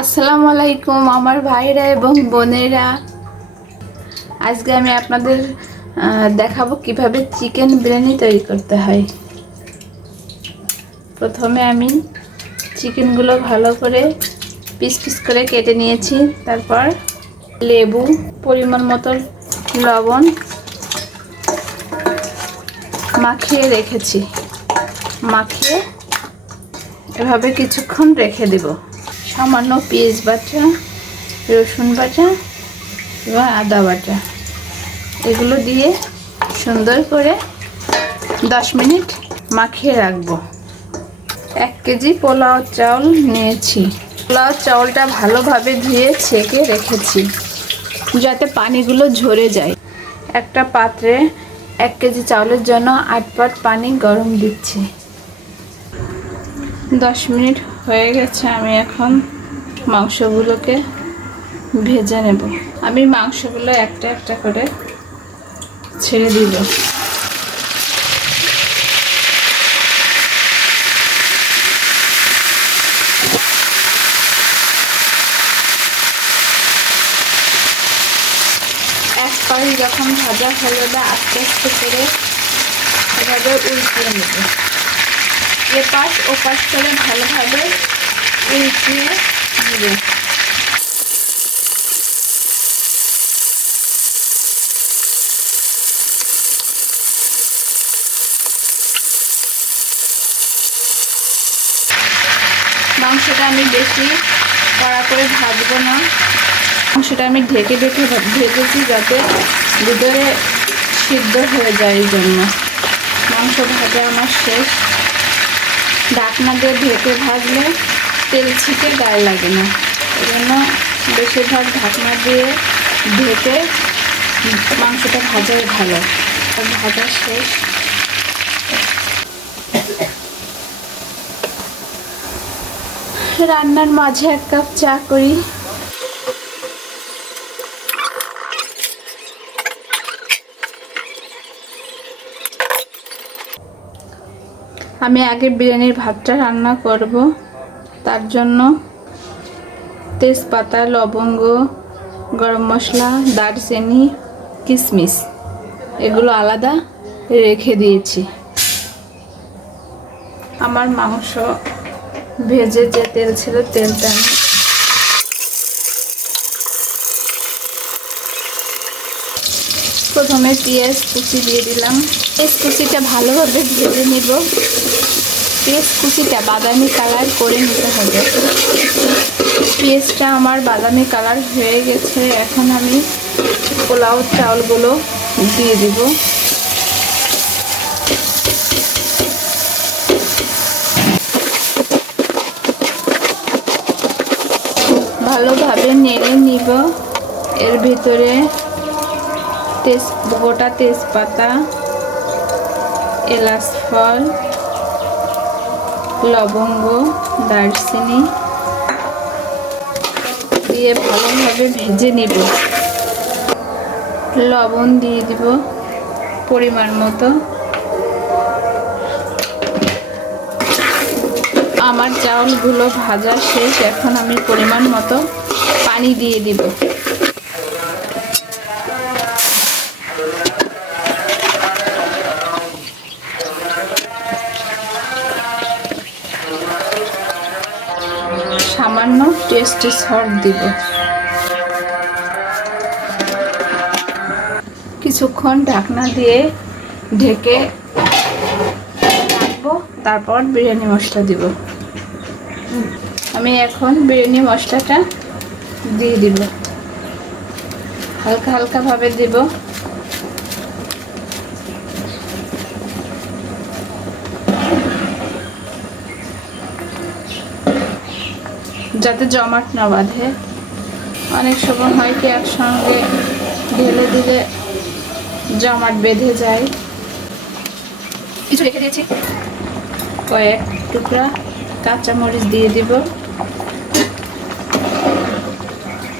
আসসালামু আলাইকুম আমার ভাইরা এবং বোনেরা। আজকে আমি আপনাদের দেখাবো কিভাবে চিকেন বিরিয়ানি তৈরি করতে হয়। প্রথমে আমি চিকেনগুলো ভালো করে পিস পিস করে কেটে নিয়েছি। তারপর লেবু, পরিমাণ মতো লবণ মাখিয়ে রেখেছি। মাখিয়ে এভাবে কিছুক্ষণ রেখে দেব। সামান্য পেঁয়াজ বাটা, রসুন বাটা এবং আদা বাটা এগুলো দিয়ে সুন্দর করে 10 মিনিট মাখিয়ে রাখবো। 1 কেজি পোলাও চাউল নিয়েছি। পোলাও চাউলটা ভালোভাবে ধুয়ে ছেঁকে রেখেছি যাতে পানিগুলো ঝরে যায়। একটা পাত্রে 1 কেজি চাউলের জন্য 8 পাট পানি গরম দিচ্ছি। 10 মিনিট হয়ে গেছে। আমি এখন মাংসগুলোকে ভেজে নেব। আমি মাংসগুলো একটা একটা করে ছেড়ে দিব। এক পাশ যখন ভাজা হয়ে যাবে আস্তে আস্তে করে এভাবে উল্টিয়ে নেব। এ পাশ ও পাশ করে ভালোভাবে উল্টিয়ে নেব। মাংসটা আমি বেশি কড়া করে ভাজবো না। মাংসটা আমি ঢেকে ঢেকে ভেজেছি যাতে ভিতরে সিদ্ধ হয়ে যায়। এই জন্য মাংস ভাজা আমার শেষ। ঢাকনা দিয়ে ঢেকে ভাজলে তেল ছিটে গায়ে লাগে না। এই জন্য বেশিরভাগ ঢাকনা দিয়ে ঢেকে মাংসটা ভাজাই ভালো। ভাজা শেষ। রান্নার মাঝে 1 কাপ চা করি। আমি আগে বিরিয়ানির ভাতটা রান্না করব। তার জন্য তেজপাতা, লবঙ্গ, গরম মশলা, দারচিনি, কিশমিশ এগুলো আলাদা রেখে দিয়েছি। আমার মাংস ভেজে যে তেল ছিল তেলটা আমি প্রথমে পেঁয়াজ কুচি দিয়ে দিলাম। পেঁয়াজ কুচিটা ভালোভাবে ভেজে নিব। পেঁয়াজ কুচিটা বাদামি কালার করে নিতে হবে। পেঁয়াজটা আমার বাদামি কালার হয়ে গেছে। এখন আমি পোলাও চাউলগুলো দিয়ে দিব। ভালোভাবে নেড়ে নিব। এর ভিতরে গোটা তেজপাতা, এলাচ ফল, লবঙ্গ, দারচিনি দিয়ে ভালোভাবে ভেজে নিব। লবণ দিয়ে দিব পরিমাণ মতো। আমার চাউলগুলো ভাজা শেষ। এখন আমি পরিমাণ মতো পানি দিয়ে দিব। সামান্য টেস্টি সল্ট দিব। কিছুক্ষণ ঢাকনা দিয়ে ঢেকে রাখবো। তারপর বিরিয়ানি মশলা দিব। আমি এখন বিরিয়ানি মশলাটা দিয়ে দিব। হালকা হালকা ভাবে দিব। যাতে জমাট না বাঁধে। অনেক সময় হয় কি একসঙ্গে ঢেলে দিলে জমাট বেঁধে যায়। কিছু রেখে দিয়েছি। কয়েক টুকরা কাঁচামরিচ দিয়ে দিব।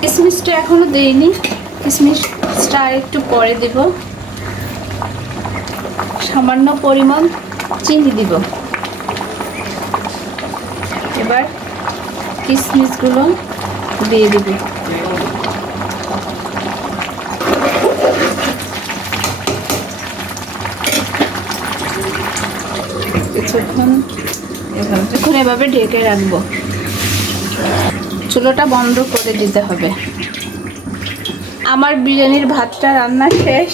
কিশমিশটা এখনো দেইনি। কিশমিশটা আর একটু পরে দিব। সামান্য পরিমাণ চিনি দিব। এবার কিশমিশগুলো দিয়ে দিবি। কিছুক্ষণ এভাবে ঢেকে রাখবো। চুলোটা বন্ধ করে দিতে হবে। আমার বিরিয়ানির ভাতটা রান্না শেষ।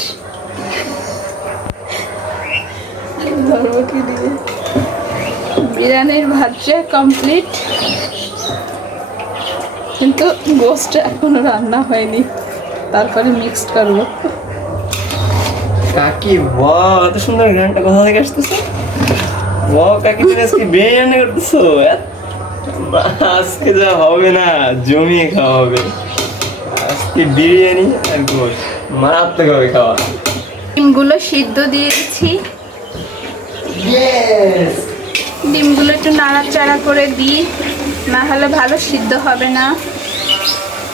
ধরবো কি দিয়ে? বিরিয়ানির ভাতটা কমপ্লিট, কিন্তু গোশটা এখনো রান্না হয়নি। তারপরে মিক্সড করবো। কাকি বাহ, এত সুন্দর গানটা কোথা থেকে আসতেছে? বাহ কাকি, তুমি আজকে বিরিয়ানি রান্না করতেছো? আজকে যা হবে না, জমিয়ে খাওয়া হবে আজকে। বিরিয়ানি আর গোশত মারাত্মক হবে খাওয়া। ডিমগুলো সিদ্ধ দিয়ে দিচ্ছি। ডিমগুলো একটু নাড়াচাড়া করে দিই, না হলে ভালো সিদ্ধ হবে না।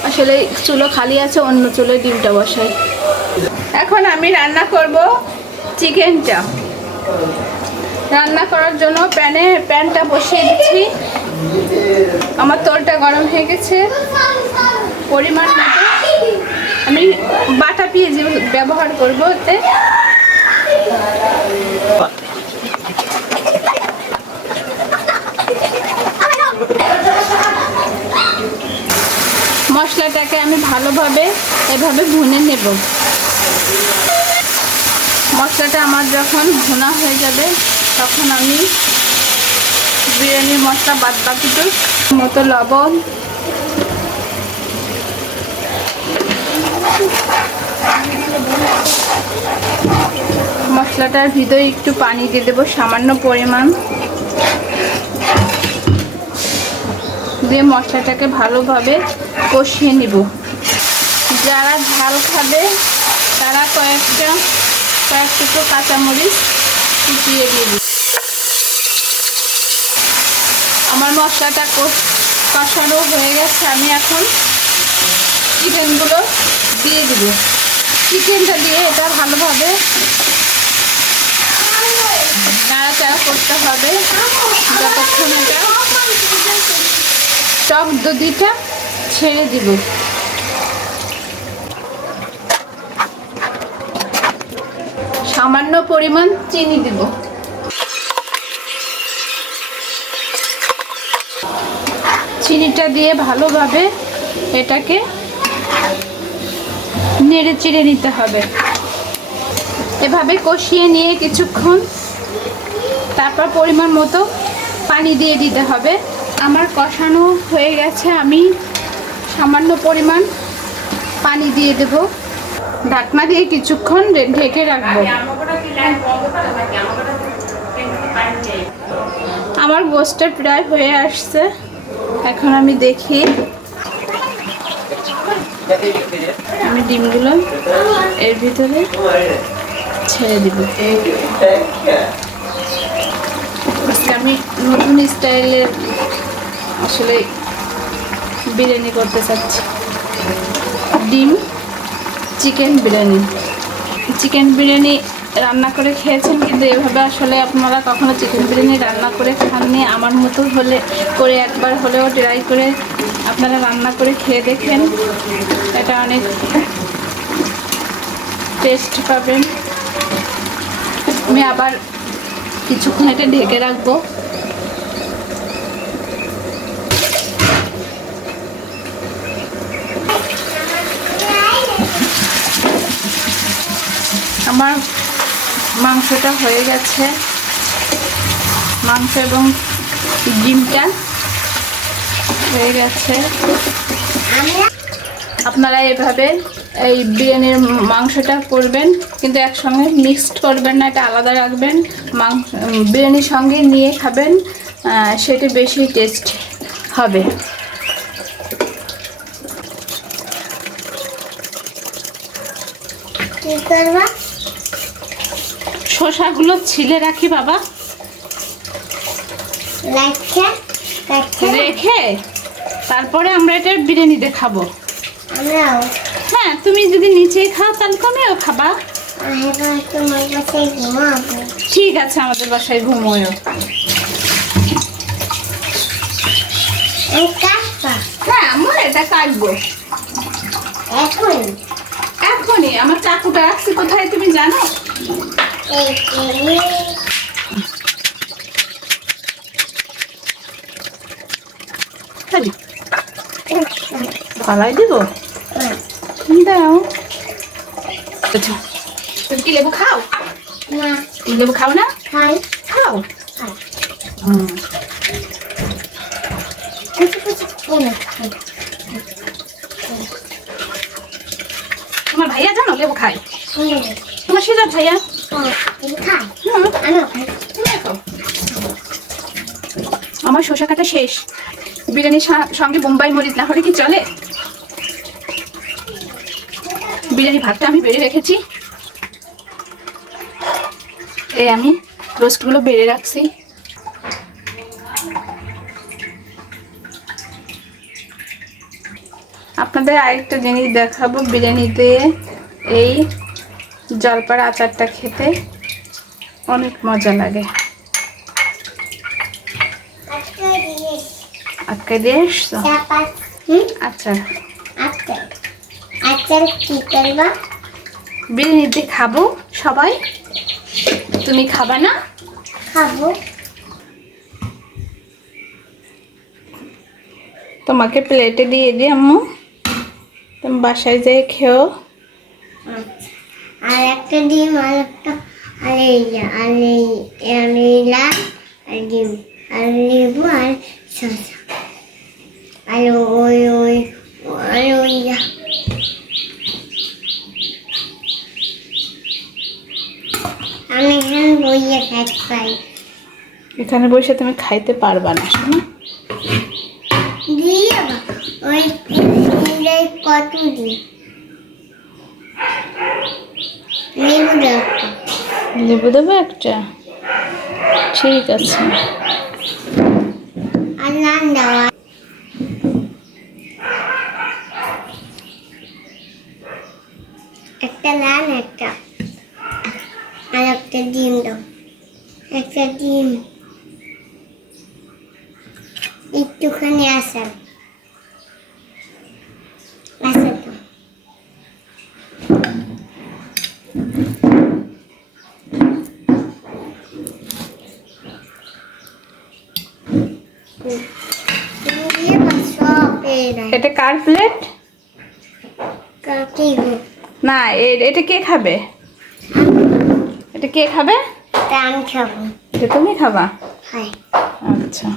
আসলে চুলো খালি আছে, অন্য চুলোয় ডিমটা বসাই। এখন আমি রান্না করব চিকেনটা। রান্না করার জন্য প্যানটা বসিয়ে দিচ্ছি। আমার তেলটা গরম হয়ে গেছে। পরিমাণ মতো আমি বাটা পেঁয়াজ ব্যবহার করব এতে। মশলাটাকে আমি ভালোভাবে এভাবে ভুনে নেব। মশলাটা আমার যখন ভুনা হয়ে যাবে, তখন আমি বিরিয়ানির মশলা বাদ বাকিটুকু মতো লবণ, মশলাটার ভিতরে একটু পানি দিয়ে দেবো সামান্য পরিমাণ, দিয়ে মশলাটাকে ভালোভাবে কষিয়ে নিব। যারা ঝাল খাবে তারা কয়েকটুকু কাঁচামরিচ কুচিয়ে দিয়ে দিই। আমার মশলাটা কষানো হয়ে গেছে। আমি এখন চিকেনগুলো দিয়ে দিব। চিকেনটা দিয়ে এটা ভালোভাবে নাড়াচাড়া করতে হবে যতক্ষণ এটা টক দধিটা ছেড়ে দিব। সামান্য পরিমাণ চিনি দিব। চিনিটা দিয়ে ভালোভাবে এটাকে নেড়ে চেড়ে নিতে হবে। এভাবে কষিয়ে নিয়ে কিছুক্ষণ, তারপর পরিমাণ মতো পানি দিয়ে দিতে হবে। আমার কষানো হয়ে গেছে, আমি সামান্য পরিমাণ পানি দিয়ে দেব। ঢাকনা দিয়ে কিছুক্ষণ ঢেকে রাখবো। আমার গোশতটা প্রায় হয়ে আসছে। এখন আমি দেখি, আমি ডিমগুলো এর ভিতরে ছেড়ে দিব। আজকে আমি নতুন স্টাইলের আসলে বিরিয়ানি করতে চাচ্ছি। ডিম চিকেন বিরিয়ানি। চিকেন বিরিয়ানি রান্না করে খেয়েছেন, কিন্তু এভাবে আসলে আপনারা কখনো চিকেন বিরিয়ানি রান্না করে খাননি। আমার মতো হলে করে একবার হলেও ট্রাই করে আপনারা রান্না করে খেয়ে দেখেন। এটা অনেক টেস্ট পাবেন। আমি আবার কিছুক্ষণ এটা ঢেকে রাখবো। আমার মাংসটা হয়ে গেছে। মাংস এবং ডিমটা হয়ে গেছে। আপনারা এভাবে এই বিরিয়ানির মাংসটা করবেন, কিন্তু একসঙ্গে মিক্সড করবেন না, এটা আলাদা রাখবেন। মাংস বিরিয়ানির সঙ্গে নিয়ে খাবেন, সেটা বেশি টেস্ট হবে। কি করবা? শসাগুলো ছিলে রাখি বাবা, রেখে তারপরে আমরা এটা বিরিয়ানিতে খাবো। হ্যাঁ, তুমি যদি নিচেই খাও তাহলে তুমিও খাবা। ঠিক আছে, আমাদের বাসায় ঘুমোয়। হ্যাঁ, আমার এটা কাটবো এখন এখনই। আমার চাকুটা রাখছি কোথায় তুমি জানো? পালাই দিব দাও। আচ্ছা তুমি কি লেবু খাও? না তুমি লেবু খাও না? খাই খাও। খাই হুম। কিছু কিছু কেন খাই তোমার ভাইয়া জানো লেবু খায়? শুনে তোমার সেজার ভাইয়া? খাই হুম, আমিও খাই তুমিও খাও। আমার শসা কাটা শেষ। বিরিয়ানির সঙ্গে বোম্বাই মরিচ না হলে কি চলে? বিরিয়ানি ভাতটা আমি বেড়ে রেখেছি। এই আমি রোস্টগুলো বেড়ে রাখছি। আপনাদের আরেকটা জিনিস দেখাবো, বিরিয়ানিতে এই জলপাড়া আচারটা খেতে অনেক মজা লাগে। আজকে দিয়ে এসছো? আচ্ছা আচ্ছা কি করবা বিরিয়ানিতে খাবো সবাই। তুমি খাবা না? খাবো তোমাকে প্লেটে দিয়ে দিই আম্মু, তুমি বাসায় যেয়ে খেও। আর একটা ডিম আর একটা আর এই আর এই লাল আর ডিম আর লেবু আর শসা আর ওই ওই আর ওই আমি এখানে বইয়ে খাইতে পাই এখানে বসে তুমি খাইতে পারবা না শোনো। দিয়ে ওই কত দিই লেবু দেওয়া লেবু দেবো একটা? ঠিক আছে। আর নান দেওয়া একটা নান একটা আর একটা ডিম দাও একটা ডিম একটুখানি আসার আসার দাও দিয়ে সব পেয়ে দেয় এটা কার প্লেট? কাকি গো না এটা কে খাবে? এটা কে খাবে? টান খাবো এটা তুমি খাবা? হয় আচ্ছা।